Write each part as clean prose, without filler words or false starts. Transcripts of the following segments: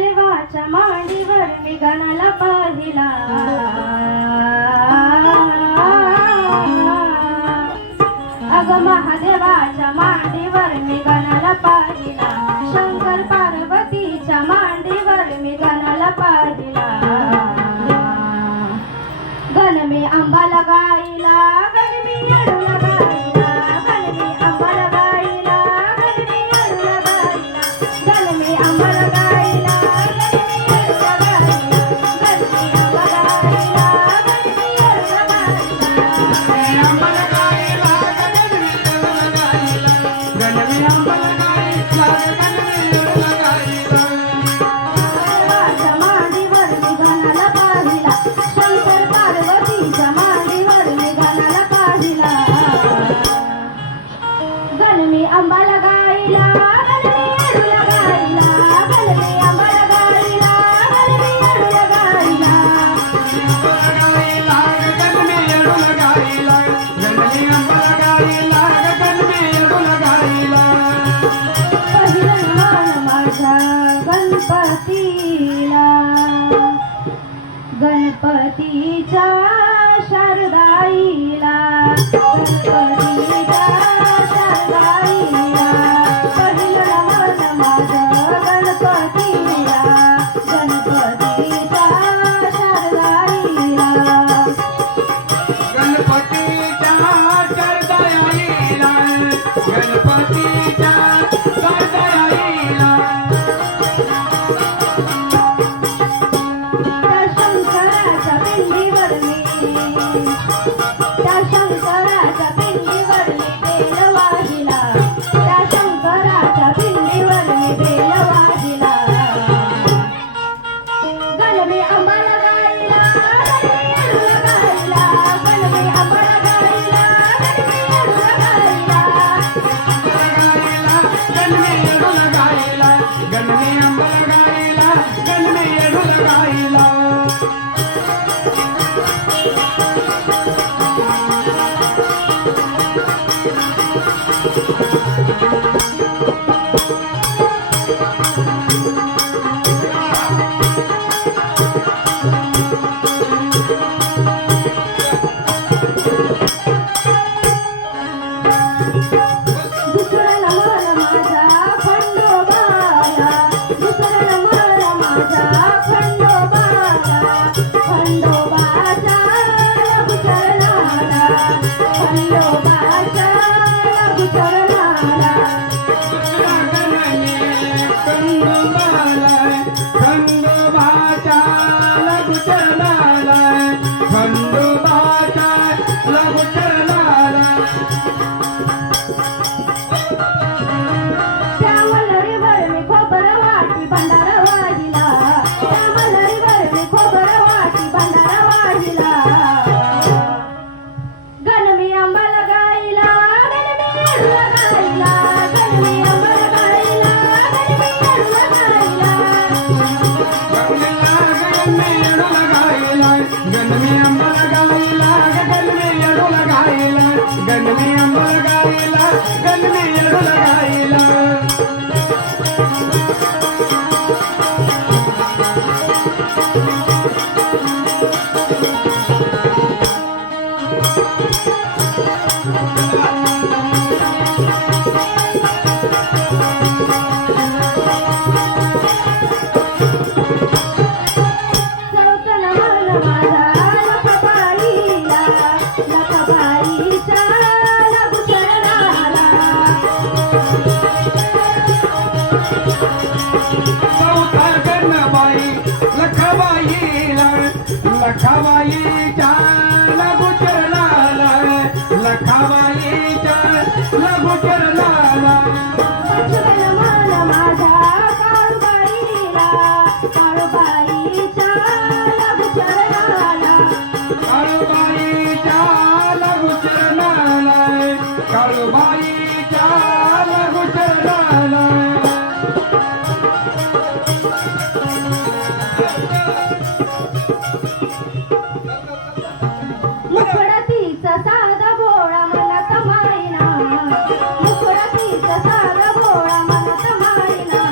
महादेवाच्या मांडीवर मी गणाला पाहिला. अग महादेवाच्या मांडीवर मी गणाला पाहिला. शंकर पार्वतीच्या मांडीवर मी गणाला पाहिला. गण मी अंबाला गाईला, गण मी येडूला गाईला, गण मी अंबाला गाईला, गण मी येडूला गाईला, गण मी अंबाला गाईला, गण मी येडूला गाईला, गण मी अंबाला गाईला, गण मी येडूला गाईला, अंबाला गाईला, गण मी अंबाला गाईला, गण मी येडूला गाईला. महादेवाच्या मांडीवर मी गणाला पाहिला. शंकर पार्वतीच्या मांडीवर मी गणाला पाहिला. गण मी अंबाला गाईला, गण मी येडूला गाईला, गण मी अंबाला गाईला, गण मी येडूला गाईला, गण मी येडूला गाईला, गण मी अंबाला गाईला, गण मी येडूला गाईला. पहिलं मन माझ्या गणपतीला, गणपतीच्या शारदाईला, गणपतीच्या शारदाईला. पहिलं मन माझं गणपतीला, गणपतीच्या शारदाईला. गणपतीच्या शारदाईला, गणपतीच्या शारदाईला. त्या शंकराच्या पिंडीवर मी, त्या शंकराच्या पिंडीवर मी बेल वाहिला. त्या शंकराच्या पिंडीवर मी बेल वाहिला. गण मी अंबाला गाईला, गण मी येडूला गाईला, गण मी अंबाला गाईला, गण मी येडूला गाईला, गण मी येडूला गाईला, गण मी अंबाला गाईला, गण मी येडूला गाईला. दुसरं मन माझ्या खंडोबाला, दुसरं मन माझ्या खंडोबाला, खंडोबाच्या लघुचरणाला, खंडोबाच्या लघुचरणाला. खंडोबाला, खंडोबाच्या लघुचरणाला, खंडोबाच्या लघुचरणाला. त्या मल्हारीवर मी खोबरं वाटी भंडारा वाहिला. त्या मल्हारीवर मी खोबरं वाटी भंडारा वाहिला. गण मी अंबाला गाईला, गण मी येडूला गाईला, गण मी अंबाला गाईला, गण मी येडूला गाईला, गण मी येडूला गाईला, गण मी अंबाला गाईला, गण मी येडूला गाईला, गण मी अंबाला गाईला, गण मी येडूला गाईला. चौथं मन माझा लखबाईला, लखबाईच्या लघुचरणाला. चौथा गणबाई लखबाईला, लखबाईच्या लघुचरणाला, लखबाईच्या लघुचरणाला. पंचमन मन माझ्या काळूबाईला, काळूबाईच्या लघुचरणाला. काळूबाईच्या लघुचरणाला, काळूबाईच्या लघुचरणाला. मुखडतीचा साधा भोळा मनात मायना, मुखडतीचा साधा भोळा मनात मायना.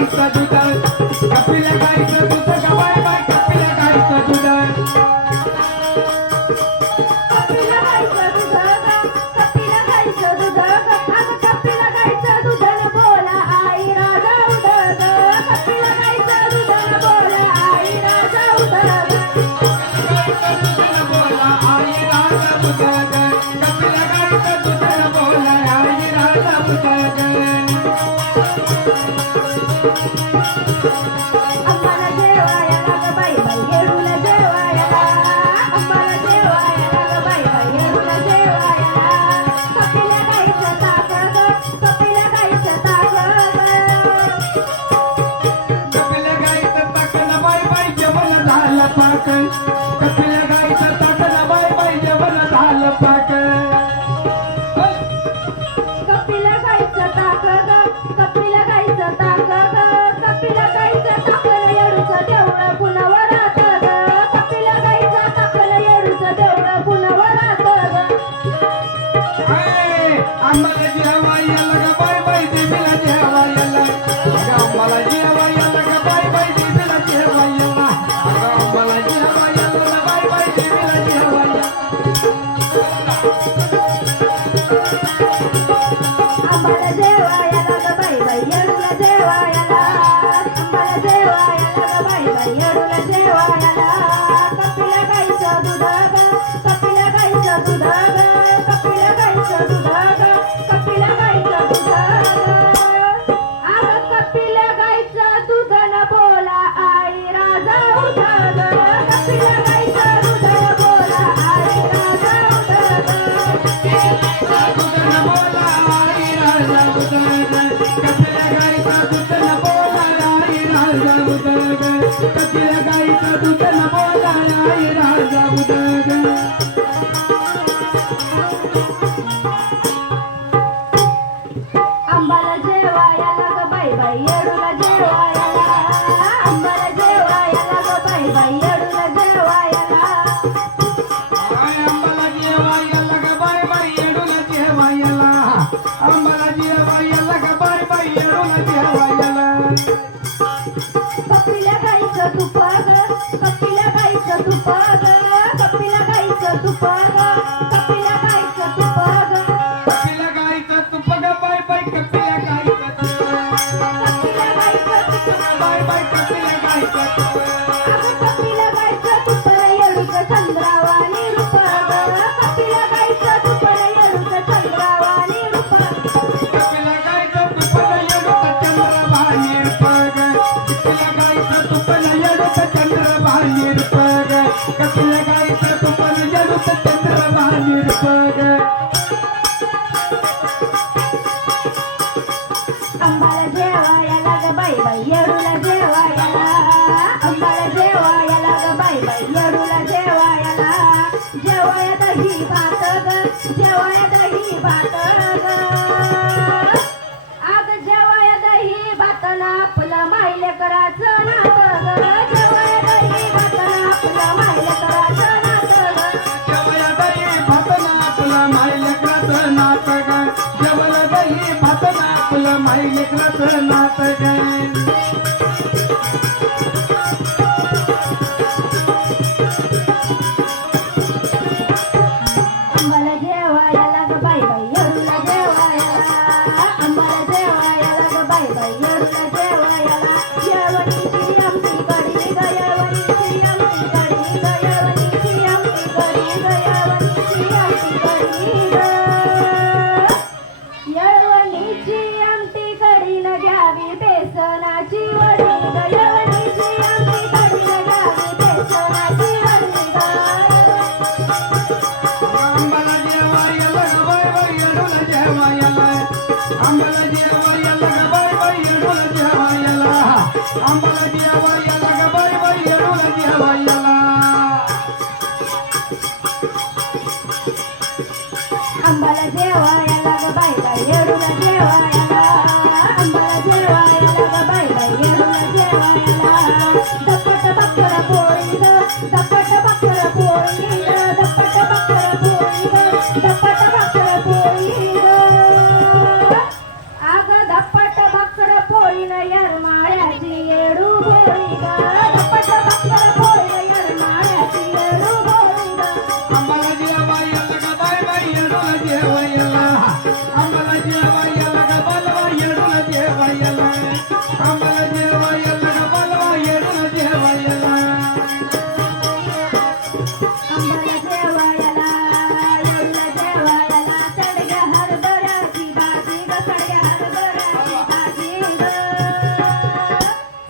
गाईचं दूध कपिला गाईचं दूध ग बाय बाय कपिला गाईचं दूध कपिला गाईचं दूध कपिला गाईचं दूध अगं कपिला गाईचं दूध बोला आई राजा उद कपिला गाईचं दूध बोला आई राजा उद बोला आई राजा दूध कपिला गाईचं दूध बोला आई राजा दूध आम्हाला जेवायला ग बाई बाई येडूला जेवायला आम्हाला जेवायला ग बाई बाई येडूला जेवायला कपिला गाईचं ताक ग कपिला गाईचं ताक कपिला गाईचं ताक न बाय बाय जेवण झालं पाक कपिला गाईचं ताक न बाय बाय जेवण झालं पाक कपिला गाईचं ताक ग कपिला गाईचं ताक ग कपिला गाईचं ताकलं येडूचं देवळं कुणावर राहतं ग कपिला गाईचं ताकलं येडूचं देवळं कुणावर राहतं ग आम्हाला जेवायला ग बाय बाय देवीला जेवायला आम्हाला जेवायला ग बाय बाय देवीला जेवायला आम्हाला जेवायला ग बाय बाय देवीला जेवायला आम्हाला जेवायला ग बाई बाई येडूला जेवायला आम्हाला जेवायला ग बाई बाई येडूला जेवायला कपिला गाईचं दूध ग कपिला गाईचं दूध ग कपिला गाईचं दूध ग कपिला गाईचं दूध अगं कपिला गाईचं दूध न बोला आई राजा उद कपिला गाईचं दूध न बोला आई राजा उद दूध न बोला आई राजा दूध कपिला गाईचं दूध न बोला आई राजा दूध कपिला गाईचं दूध न बोला आई राजा दूध आंबाला जेवायला ग बाई बाई येडूला जेवायला आंबाला जेवायला ग बाई बाई येडूला जेवायला आम्हाला जेवायला ग बाय बाय येडूला जेवायला आम्हाला जेवायला ग बाय बाय येडूला जेवायला कपिला गाईचं तुप ग कपिला गाईचं तुप ग कपिला गाईचं तुप ग कपिला गाईचं तुप ग कपिला गाईचं तुप ग बाय बाय कपिला गाईचं तुप कपिला गाईचं तुप बाय बाय कपिला गाईचं तुप अगं कपिला गाईचं तुप येडूचं चंद्रावाणी रूप ग कपिला गाईचं तुप येडूचं चंद्रावाणी रूप कपिला गाईचं तुप येडूचं चंद्रभानी पग कपिला गाईचं तुप येडूचं चंद्रभानी पग कपिला गाईचं तुप येडूचं चंद्रभानी पग आंबाला जेवायला ग बाई बाई येडूला जेवायला आंबाला जेवायला ग बाई बाई येडूला जेवायला जेवाया दही भात ग जेवाया दही भात ग आग जेवाया दही भात ना आपलं माहिले करायचं नात ग जेवाया दही भात ना आपलं माहिले करायचं नात ग जेवला दही भात ना आपलं माई लेकराचं नात ग जेवला दही भात ना आपलं माई लेकराचं नात ग आंबाला जेवायला ग बाई बाई येडूला जेवायला आंबाला जेवायला ग बाई बाई येडूला जेवायला येळवणीची आमटी कढी ग येळवणीची आमटी कढी ग येळवणीची आमटी कढी ग येळवणीची आमटी कढी ग येळवणीची आमटी कढी न घ्यावी बेसनाची वडी ग येळवणीची आमटी कढी न घ्यावी बेसनाची वडी ग आंबाला जेवायला ग बाय बाय येडूला जेवायला आंबाला जेवायला ग बाय बाय येडूला जेवायला आंबाला जेवायला ग बाय बाय येडूला जेवायला आंबाला जेवायला ग बाई बाई येडूला जेवायला आंबाला जेवायला ग बाई बाई येडूला जेवायला दपट बकर पोळी ग दपट बकर पोळी ग दपट बकर पोळी ग दपट बकर पोळी ग अग दपट बकर पोळी न यरमाळ्या गोळी ग धपाट भाकर पोळी येरमाळ्याची येडू गोळी ग आम्हाला जेवायला ग बाय बाय येडूला जेवायला आम्हाला जेवायला ग बालवा येडूला जेवायला आम्हाला जेवायला ग बालवा येडूला जेवायला आंबाला जेवायला येडूला जेवायला सडग्या हरभऱ्याची भाजी ग सडग्या हरभऱ्याची भाजी ग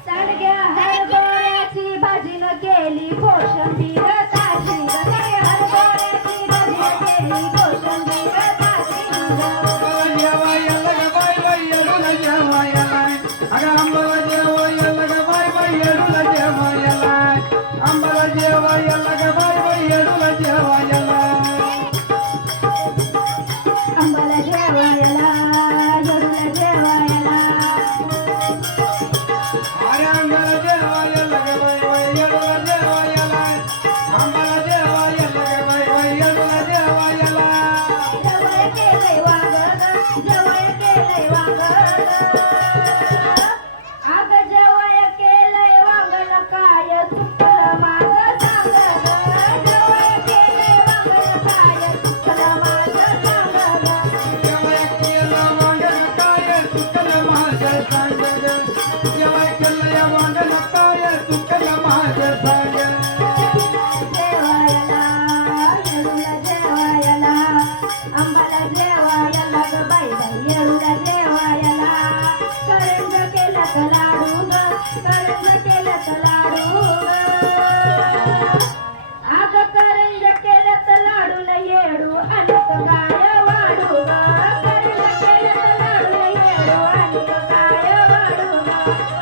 सडग्या हरभऱ्याची भाजी न केली कोशिंबीर ताजी ग सडग्या हरभऱ्याची भाजी न केली कोशिंबीर ताजी ग आम्हाला जेवायला ग बाय बाय येडूला जेवायला अगं आम्हाला जेवायला ग बाय बाय येडूला जेवायला आम्हाला जेवायला ग बाय बाय येडूला जेवायला आंबाला जेवायला येडूला जेवायला अरे आम्हाला जेवायला ग बाय बाय येडूला जेवायला आम्हाला जेवायला ग बाय बाय येडूला जेवायला जवळ केलंय वांग ग जवळ केलंय वांग अग जवळ केलंय वांग न काय चुकलं माझं सांग ग जवळ केलंय वांग न काय चुकलं माझं सांग ग जेवाय केलं वांगण काय चुकलं माझं सांग जेवाय केलं वांगण काय चुकलं माझं सांग जेवायला येडूला जेवायला आंबाला जेवायला ग बाई बाई येडूला जेवायला करंज केलं तर लाडू ग करंज केलं तर लाडू ग अग करंज केलं तर लाडू न येडू अनेक काय वाढू ग करंज केलं तर लाडू न येडू अनेक काय वाढू ग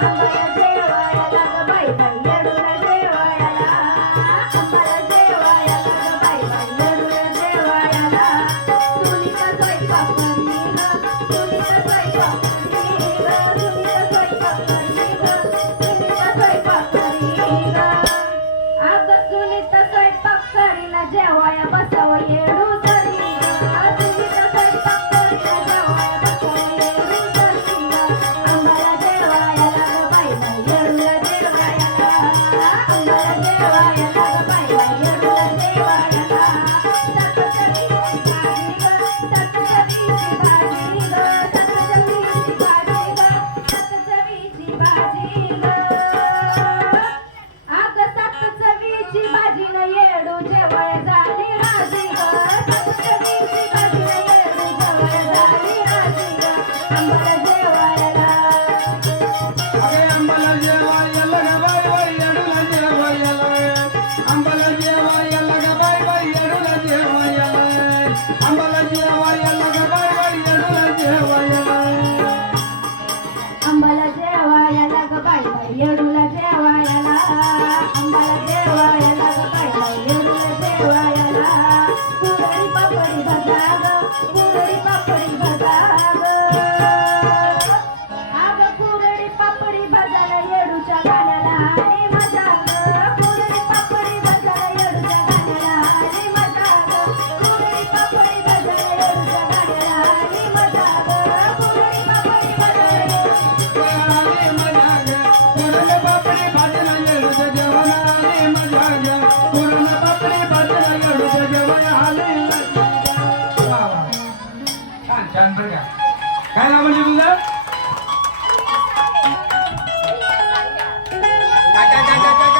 आंबाला जेवायला ग बाई बाई येडूला जेवायला आंबाला जेवायला ग बाई बाई येडूला जेवायला चुलीचा स्वयंपाक करणी ग चुलीचा स्वयंपाक करणी ग चुलीचा स्वयंपाक करणी ग चुलीचा स्वयंपाक करणी ग अग चुलीचा स्वयंपाक करीना जेवाया बसाव येडू धरी ग चुलीचा स्वयंपाक करीना जेवाया बसाव येडू धरी ग आंबाला जेवायला ग बाई बाई येडूला जेवायला आंबाला जेवायला ग बाई बाई येडूला जेवायला सातचवीची भाजी ग सातचवीची भाजी ग सातचवीची भाजी ग सातचवीची भाजी ग अग सातचवीची भाजी न येडू जेवळ झाली राजी ग सातचवीची भाजी न येडू जेवळ झाली राजी ग आंबाला जेवायला अरे आम्हाला जेवायला ग बाय बाय येडूला जेवायला आम्हाला जेवायला ग बाय बाय येडूला जेवायला आम्हाला जेवायला ग बाय बाय येडूला जेवायला आंबाला जेवायला ग बाई बाई येडूला जेवायला आंबाला जेवायला ग बाई बाई येडूला जेवायला कुरडी पापडी भजा ग कुरडी पापडी भजा ग अग कुरडी पापडी भजाला येडूच्या गाण्याला आणि मजा ग कुरडी पापडी भजाला येडूच्या गाण्याला आणि मजा ग कुरडी पापडी भजाला येडूच्या गाण्याला आणि मजा ग कुरडी पापडी भजाला आले मजा ग पुरण पापडी भाजला येडूच्या जेवण आले मजा ग पुरण पापडी भाजला येडूच्या जेवण आले मजा ग. वा वा छान छान बरं का काय नाव म्हणजे तुझं